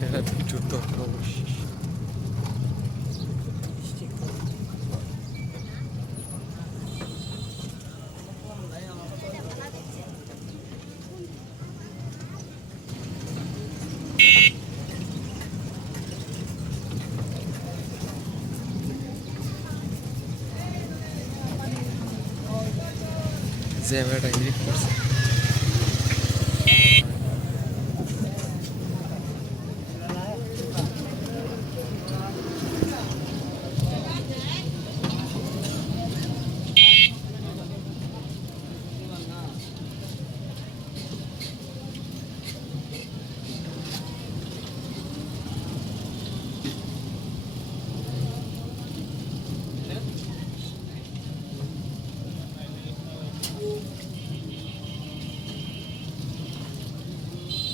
Her vücutta kalmış. Zevra ile kursa.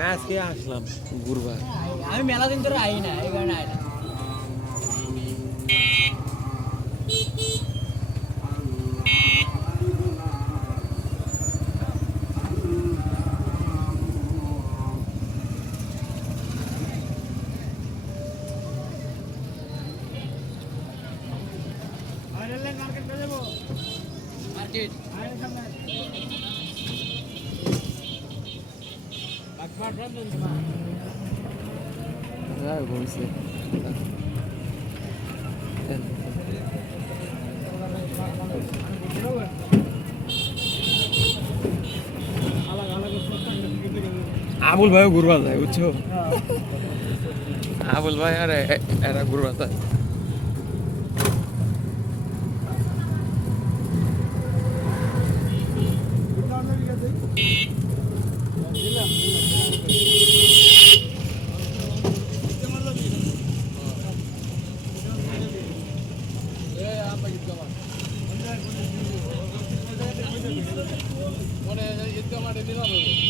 আমি আজকে আসলাম ঘুরবা আমি মেলা দিন ধরে আই না এই কারণে আই না। মার্কেট। হ্যাঁ বলছে আবুল ভাইও ঘুরবা যায় বুঝছ? আবুল ভাই আর এরা ঘুরবা যায় ಮಾಡಿದ್ದಿಲ್ಲ